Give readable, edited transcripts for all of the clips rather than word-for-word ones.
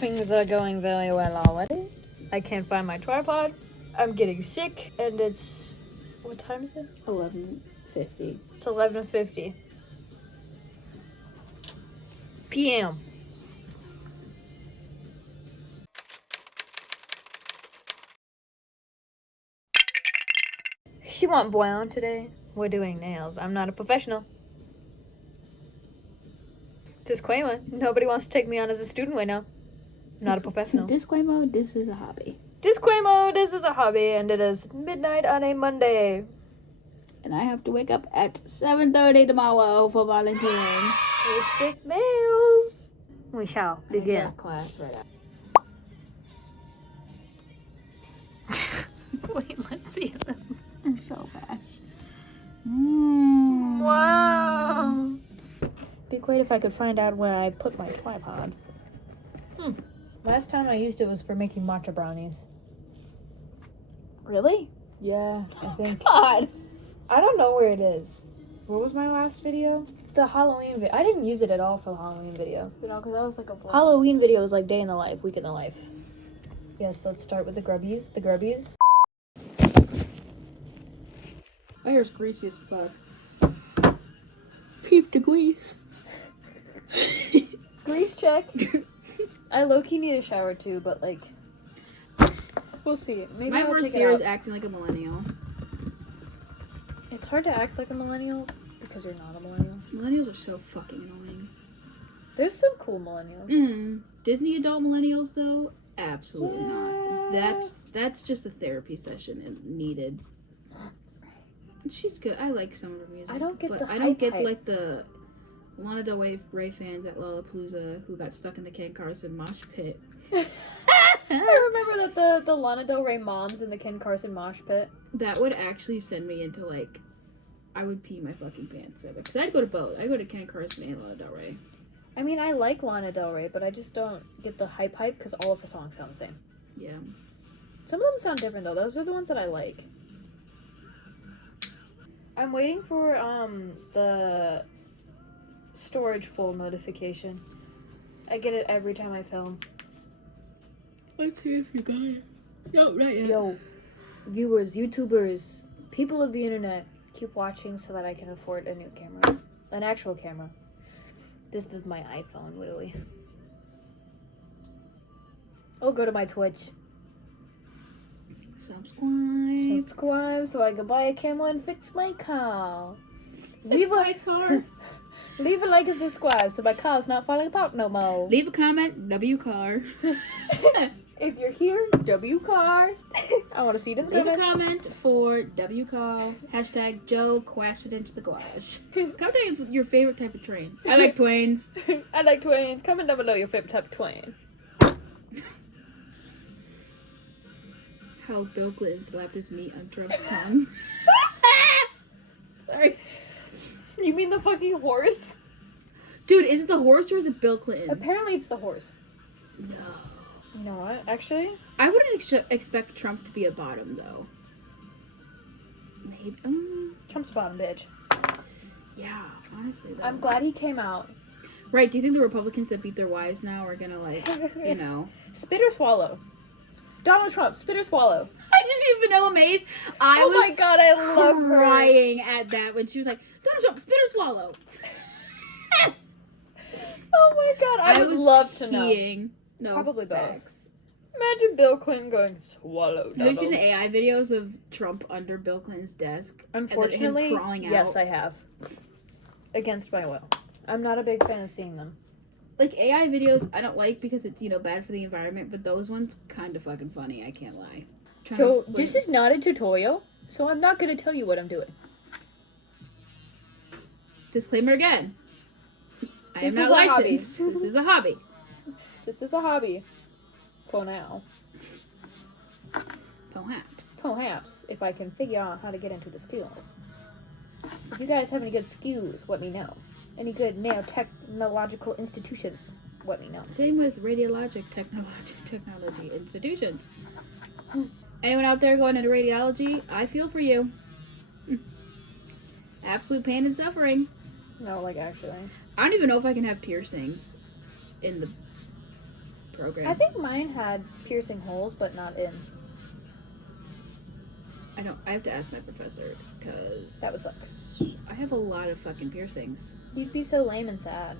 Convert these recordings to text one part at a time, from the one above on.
Things are going very well already. I can't find my tripod. I'm getting sick, and it's... What time is it? 11:50. It's 11:50 p.m. She want brown today. We're doing nails. I'm not a professional. Disclaimer, nobody wants to take me on as a student right now. I'm not a professional. Disclaimer, this is a hobby. Disclaimer, this is a hobby, and it is midnight on a Monday. And I have to wake up at 7:30 tomorrow for volunteering. Basic nails. We shall begin. I have class right after. Wait, let's see them. I'm so bad. Wow. Be great if I could find out where I put my tripod. Last time I used it was for making matcha brownies. Really? Yeah, I think. God. I don't know where it is. What was my last video? The Halloween video. I didn't use it at all for the Halloween video. You know, because that was like a vlog. Halloween video is like day in the life, week in the life. Yes, let's start with the grubbies. The grubbies. My hair's greasy as fuck. Keep the grease. Grease check. I low-key need a shower too, but like, we'll see. Maybe My I'll worst take fear it is out. acting like a millennial. It's hard to act like a millennial because you're not a millennial. Millennials are so fucking annoying. There's some cool millennials. Disney adult millennials, though, absolutely not. Yeah. That's just a therapy session needed. She's good. I like some of her music. I don't get but the I don't get hype. like the Lana Del Rey fans at Lollapalooza who got stuck in the Ken Carson mosh pit. I remember that the Lana Del Rey moms in the Ken Carson mosh pit. That would actually send me into like, I would pee my fucking pants. Because I'd go to both. I'd go to Ken Carson and Lana Del Rey. I mean, I like Lana Del Rey, but I just don't get the hype because all of her songs sound the same. Yeah. Some of them sound different though. Those are the ones that I like. I'm waiting for the storage full notification. I get it every time I film. Let's see if you got it. No, right yet. Yo, viewers, YouTubers, people of the internet, keep watching so that I can afford a new camera. An actual camera. This is my iPhone, literally. Oh, go to my Twitch. Subscribe so I can buy a camera and fix my car. Leave a car. Leave a like and subscribe so my car's not falling apart no more. Leave a comment. W car. If you're here, W car. I want to see it in the Leave a comments. comment for W car. Hashtag Joe crashed it into the garage. Comment down your favorite type of train. I like twains. I like twains. Comment down below your favorite type of twain. How Bill Clinton slapped his meat on Trump's tongue. Sorry. You mean the fucking horse? Dude, is it the horse or is it Bill Clinton? Apparently it's the horse. No. You know what? Actually, I wouldn't expect Trump to be a bottom, though. Maybe. Trump's a bottom bitch. Yeah, honestly, though. I'm glad he came out. Right, do you think the Republicans that beat their wives now are gonna, like, you know... Spit or swallow? Donald Trump, spit or swallow? I just even Vanilla Maze. I Oh was my god, I love her. crying at that when she was like, Donald Trump, spit or swallow? Oh my god, I would was love to know. peeing. No, Probably both. facts. Imagine Bill Clinton going, swallow, Donald. Have you seen the AI videos of Trump under Bill Clinton's desk? Unfortunately, and then him crawling out? yes, I have. Against my will. I'm not a big fan of seeing them. Like, AI videos, I don't like because it's, you know, bad for the environment, but those ones, kind of fucking funny, I can't lie. So, this is not a tutorial, so I'm not going to tell you what I'm doing. Disclaimer again. I This am is not a hobby. licensed. This is a hobby. This is a hobby. For now. Perhaps. Perhaps, if I can figure out how to get into the skills. If you guys have any good skills, let me know. Any good nanotechnological institutions, let me know. Same with radiologic technology institutions. Anyone out there going into radiology, I feel for you. Absolute pain and suffering. No, like actually. I don't even know if I can have piercings in the program. I think mine had piercing holes, but not in. I have to ask my professor, because... That would suck. I have a lot of fucking piercings. You'd be so lame and sad.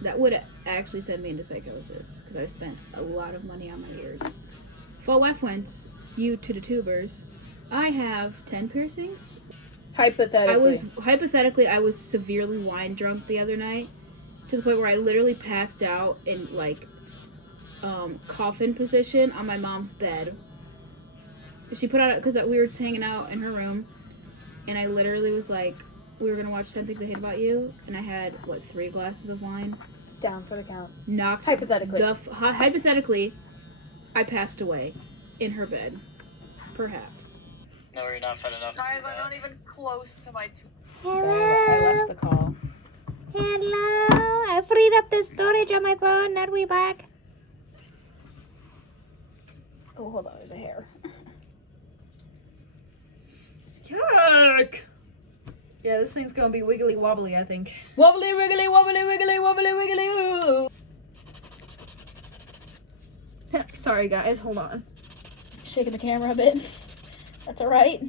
That would actually send me into psychosis, because I've spent a lot of money on my ears. For reference, you to the tubers, I have 10 piercings. Hypothetically. I was severely wine drunk the other night, to the point where I literally passed out in, like, coffin position on my mom's bed. She put out, because we were just hanging out in her room, and I literally was like, we were going to watch 10 Things I Hate About You, and I had, 3 glasses of wine? Down for the count. Knocked. Hypothetically. Hypothetically, I passed away in her bed. Perhaps. No, you're not fed enough. Guys, I'm not even close to my Hello. I left the call. Hello. I freed up the storage on my phone. Now we back. Oh, hold on. There's a hair. Yuck! Yeah, this thing's gonna be wiggly wobbly, I think. Wobbly, wiggly, wobbly, wiggly, wobbly, wiggly, ooh. Sorry, guys. Hold on. Shaking the camera a bit. That's alright.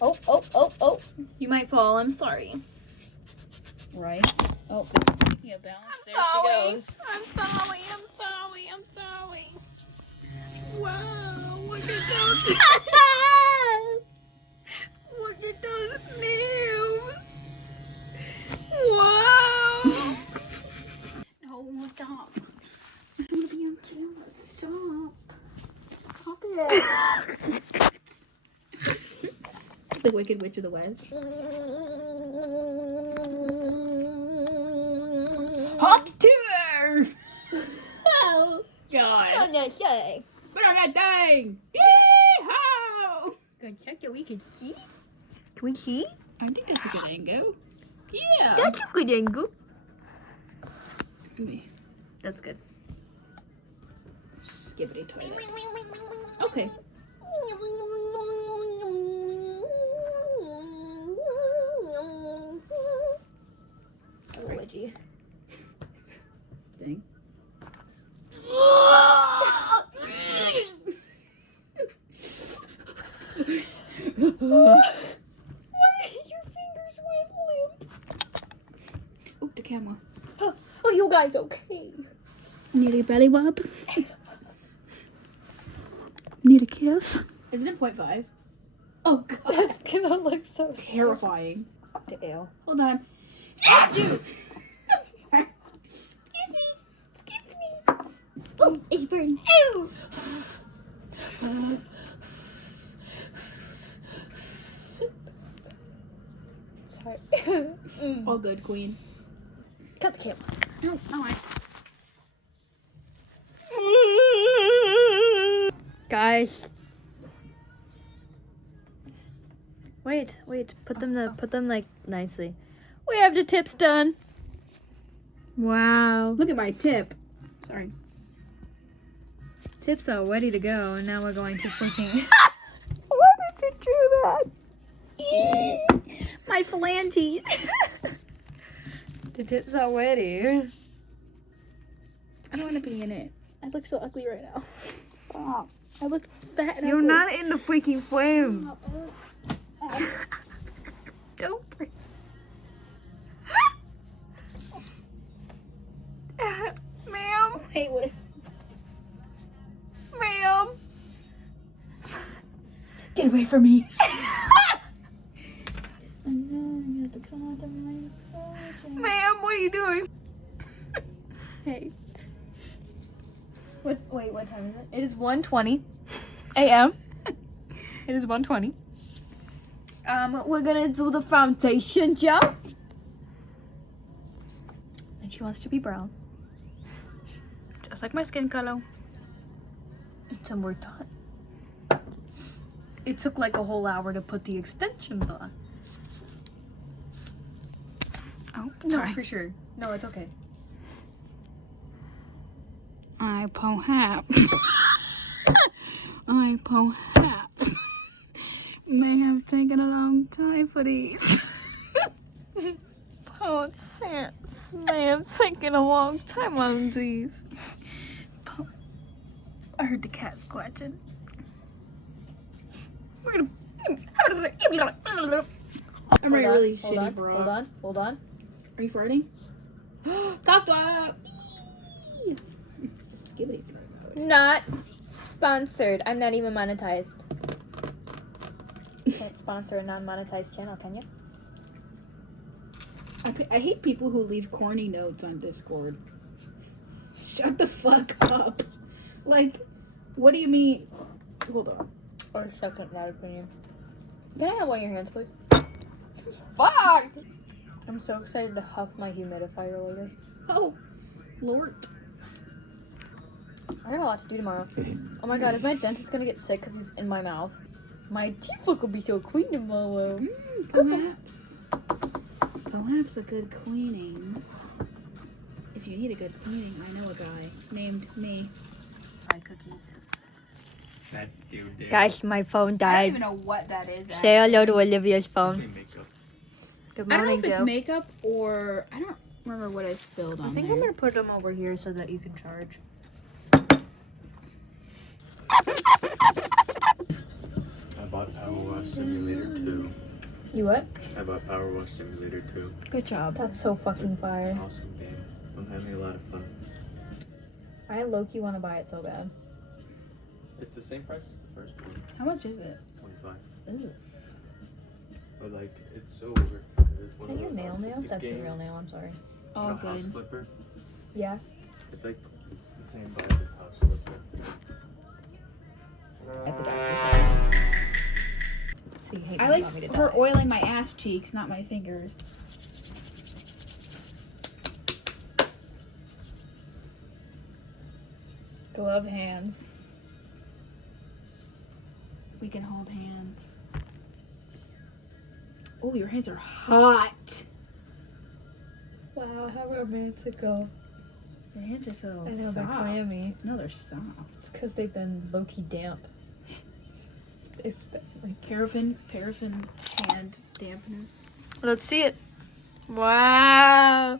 Oh. You might fall. I'm sorry. Right. Oh. Yeah, balance. There sorry. she goes. I'm sorry. Wow, look at those. Look at those nails. Wow. No, stop. I don't want to be on camera. Stop it. The Wicked Witch of the West. Hot tour! Oh, God. say. Put on that thing! Yee-haw! Go check that we can see. Can we see? I think that's a good angle. Yeah. That's a good angle. Me. That's good. Skibbity toilet. Okay. Oh, wedgie. Dang. Oh, the camera. Oh, you guys okay? Need a belly rub? Need a kiss? Isn't it 0.5? Oh god. That's gonna look so Terrifying. Ew. Hold on. Achoo! Excuse me. Oh, it's burning. Ew. Sorry. All good, queen. Cut the camera. No, alright. Guys. Wait. Put them like nicely. We have the tips done. Wow. Look at my tip. Sorry. Tips are ready to go, and now we're going to freaking. Why did you do that? My phalanges. The tips are ready. I don't want to be in it. I look so ugly right now. Stop. I look fat. And You're ugly. not in the freaking frame. Don't breathe. Ma'am. Wait, what? Ma'am. Get away from me. Ma'am, what are you doing? Hey. Wait, what time is it? It is 1:20 a.m. It is 1:20. We're gonna do the foundation job. And she wants to be brown. Just like my skin color. And we're done. It took like a whole hour to put the extensions on. Oh, No, sorry. for sure. No, it's okay. I perhaps may have taken a long time for these. Oh, it's may have taken a long time on these. I heard the cat scratching. We're gonna. I'm ready really hold shitty, on, bro. hold on. Are you farting? Cough up! Skibbity fart. Not sponsored. I'm not even monetized. Can't sponsor a non-monetized channel, can you? I hate people who leave corny notes on Discord. Shut the fuck up. Like, what do you mean? Hold on. Or second that opinion. Can I have one of your hands, please? Fuck! I'm so excited to huff my humidifier later. Oh, Lord. I got a lot to do tomorrow. Oh my god, is my dentist gonna get sick because he's in my mouth? My teeth will be so clean tomorrow. Perhaps a good cleaning. If you need a good cleaning, I know a guy named me. My cookies. That dude there. Guys, my phone I don't died. even know what that is. Say hello to Olivia's phone. Makeup. Good I don't know morning, if it's Joe. makeup or I don't remember what I spilled on I think there. I'm gonna put them over here so that you can charge. I bought Power Wash Simulator 2. You what? I bought Power Wash Simulator 2. Good job. That's so fucking fire. Awesome game. I'm having a lot of fun. I low-key want to buy it so bad. It's the same price as the first one. How much is it? 25. Ooh. But like, it's so worth it because it's one Is that of your those nail nail? artistic That's your games. real nail, I'm sorry. You Oh, know, House good. Flipper. Yeah. It's like the same vibe as House Flipper. At the doctor's office. So you hate I me, like want me to her die. oiling my ass cheeks, not my fingers. Glove hands. We can hold hands. Oh, your hands are hot. Wow, how romantical. Your hands are so I know, they're soft. clammy. No, they're soft. It's because they've been low-key damp. It's been, like, Paraffin hand dampness. Let's see it. Wow.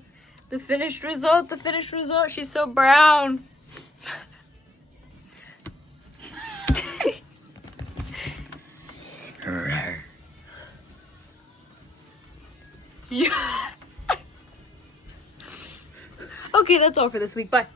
The finished result. She's so brown. Yeah. Okay, that's all for this week. Bye.